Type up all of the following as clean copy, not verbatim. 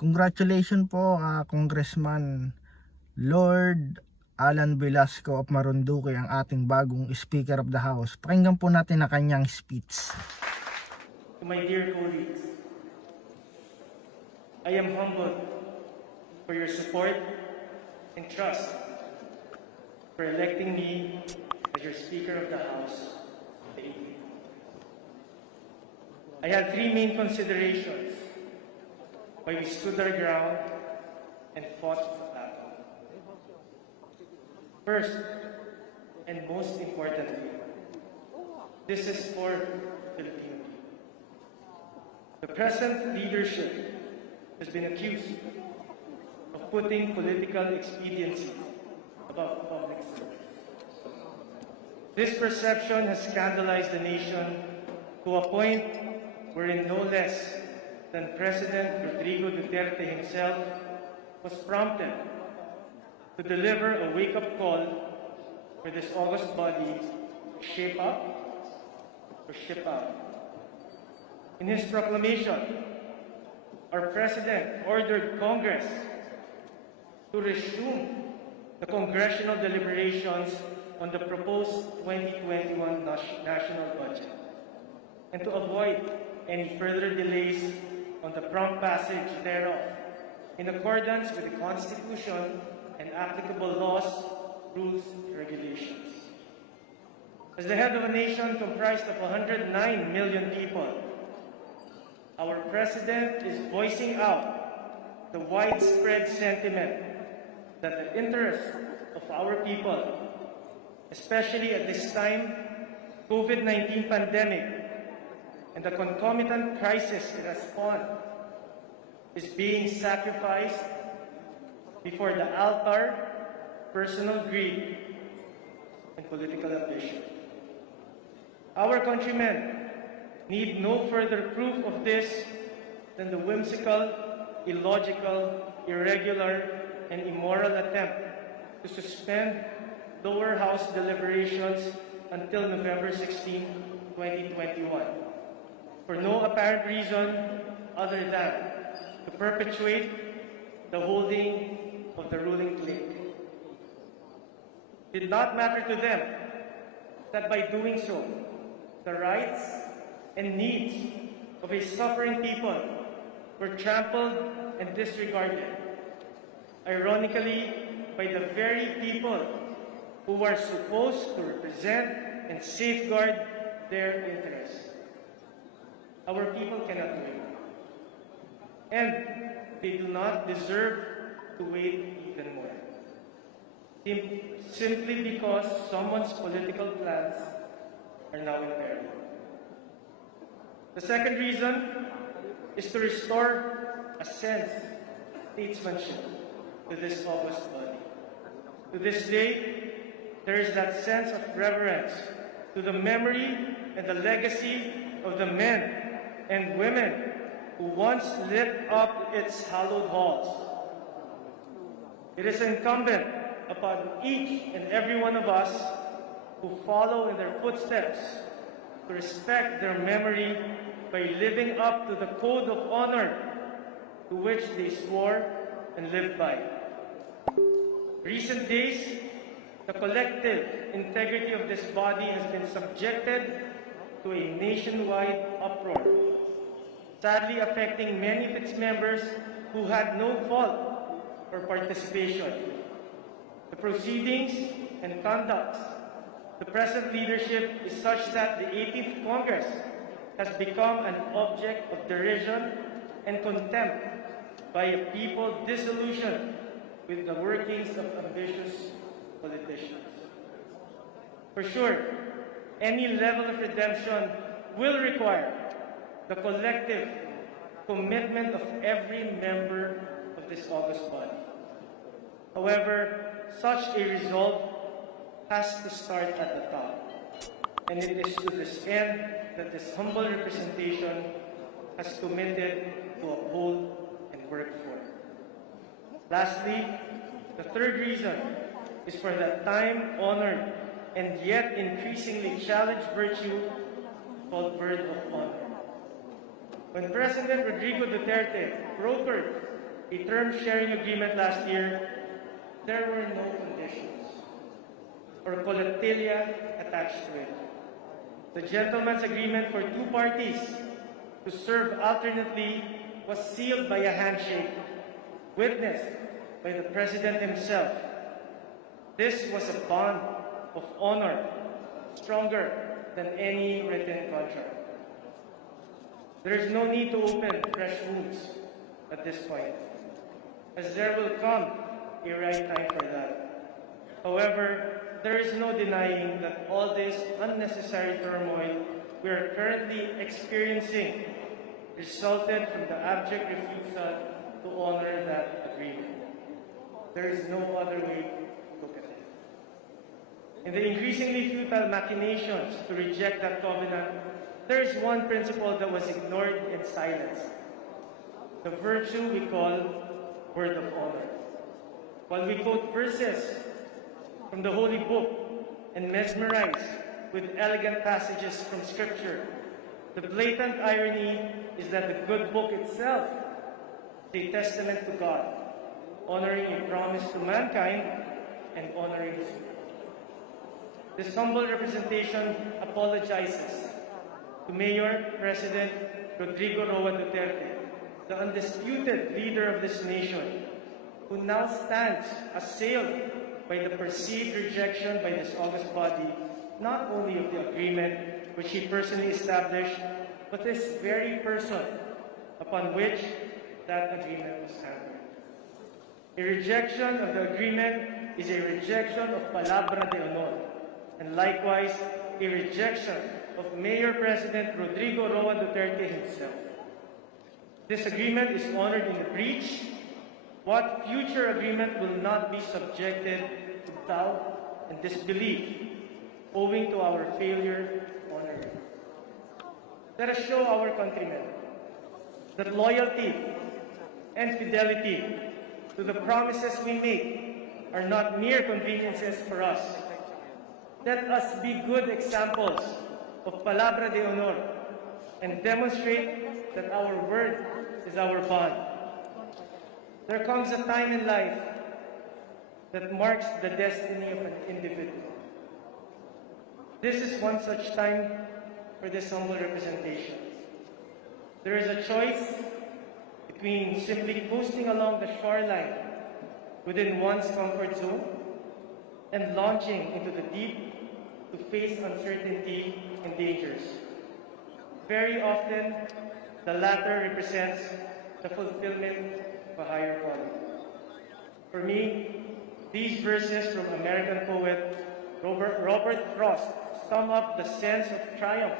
Congratulations po, Congressman Lord ALLAN Velasco of Marinduque, ang ating bagong Speaker of the House. Pakinggan po natin ang kanyang speech. To my dear colleagues, I am humbled for your support and trust for electing me as your Speaker of the House of the evening. I had three main considerations why we stood our ground and fought the battle. First, and most importantly, this is for Filipino people. The present leadership has been accused of putting political expediency above public service. This perception has scandalized the nation to a point wherein no less than President Rodrigo Duterte himself was prompted to deliver a wake-up call for this august body to shape up or ship out. In his proclamation, our President ordered Congress to resume the congressional deliberations on the proposed 2021 national budget and to avoid any further delays on the prompt passage thereof, in accordance with the Constitution and applicable laws, rules, and regulations. As the head of a nation comprised of 109 million people, our President is voicing out the widespread sentiment that the interests of our people, especially at this time, COVID-19 pandemic, and the concomitant crisis it has spawned, is being sacrificed before the altar, personal greed, and political ambition. Our countrymen need no further proof of this than the whimsical, illogical, irregular, and immoral attempt to suspend lower house deliberations until November 16, 2021, for no apparent reason other than to perpetuate the holding of the ruling clique. It did not matter to them that by doing so, the rights and needs of a suffering people were trampled and disregarded, ironically, by the very people who are supposed to represent and safeguard their interests. Our people cannot wait, and they do not deserve to wait even more, simply because someone's political plans are now in peril. The second reason is to restore a sense of statesmanship to this august body. To this day, there is that sense of reverence to the memory and the legacy of the men and women who once lit up its hallowed halls. It is incumbent upon each and every one of us who follow in their footsteps to respect their memory by living up to the code of honor to which they swore and lived by. Recent days, the collective integrity of this body has been subjected to a nationwide uproar, sadly affecting many of its members who had no fault or participation. The proceedings and conducts the present leadership is such that the 18th Congress has become an object of derision and contempt by a people disillusioned with the workings of ambitious politicians. For sure, any level of redemption will require the collective commitment of every member of this august body. However, such a resolve has to start at the top, and it is to this end that this humble representation has committed to uphold and work for. Lastly, the third reason is for that time-honored and yet increasingly challenged virtue called bird of honor. When President Rodrigo Duterte brokered a term sharing agreement last year, there were no conditions or collectilia attached to it. The gentleman's agreement for two parties to serve alternately was sealed by a handshake, witnessed by the President himself. This was a bond of honor, stronger than any written contract. There is no need to open fresh wounds at this point, as there will come a right time for that. However, there is no denying that all this unnecessary turmoil we are currently experiencing resulted from the abject refusal to honor that agreement. There is no other way to look at it. In the increasingly futile machinations to reject that covenant, there is one principle that was ignored and silenced: the virtue we call word of honor. While we quote verses from the Holy Book and mesmerize with elegant passages from Scripture, the blatant irony is that the good book itself is a testament to God, honoring a promise to mankind and honoring His word. This humble representation apologizes to Mayor President Rodrigo Roa Duterte, the undisputed leader of this nation, who now stands assailed by the perceived rejection by this august body, not only of the agreement which he personally established, but this very person upon which that agreement was handed. A rejection of the agreement is a rejection of palabra de honor, and likewise a rejection of Mayor President Rodrigo Roa Duterte himself. This agreement is honored in the breach. What future agreement will not be subjected to doubt and disbelief owing to our failure to honor it? Let us show our countrymen that loyalty and fidelity to the promises we make are not mere conveniences for us. Let us be good examples of palabra de honor and demonstrate that our word is our bond. There comes a time in life that marks the destiny of an individual. This is one such time for this humble representation. There is a choice between simply coasting along the shoreline within one's comfort zone and launching into the deep to face uncertainty and dangers. Very often, the latter represents the fulfillment of a higher calling. For me, these verses from American poet Robert Frost sum up the sense of triumph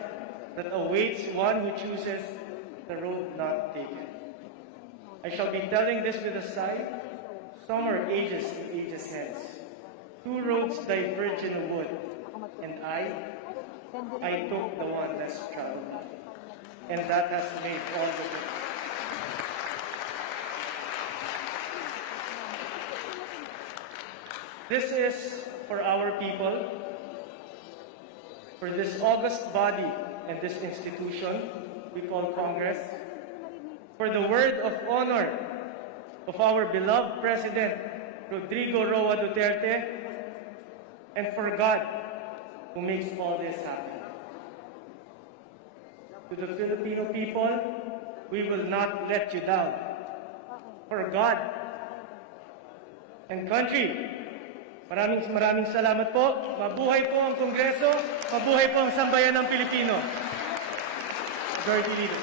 that awaits one who chooses the road not taken. I shall be telling this with a sigh. Some are ages and ages hence. Two roads diverge in a wood, and I took the one less traveled. And that has made all the difference. This is for our people, for this august body and this institution we call Congress, for the word of honor of our beloved President Rodrigo Roa Duterte, and for God who makes all this happen. To the Filipino people, we will not let you down. For God and country, maraming salamat po. Mabuhay po ang Kongreso, mabuhay po ang sambayan ng Pilipino. Majority Leader.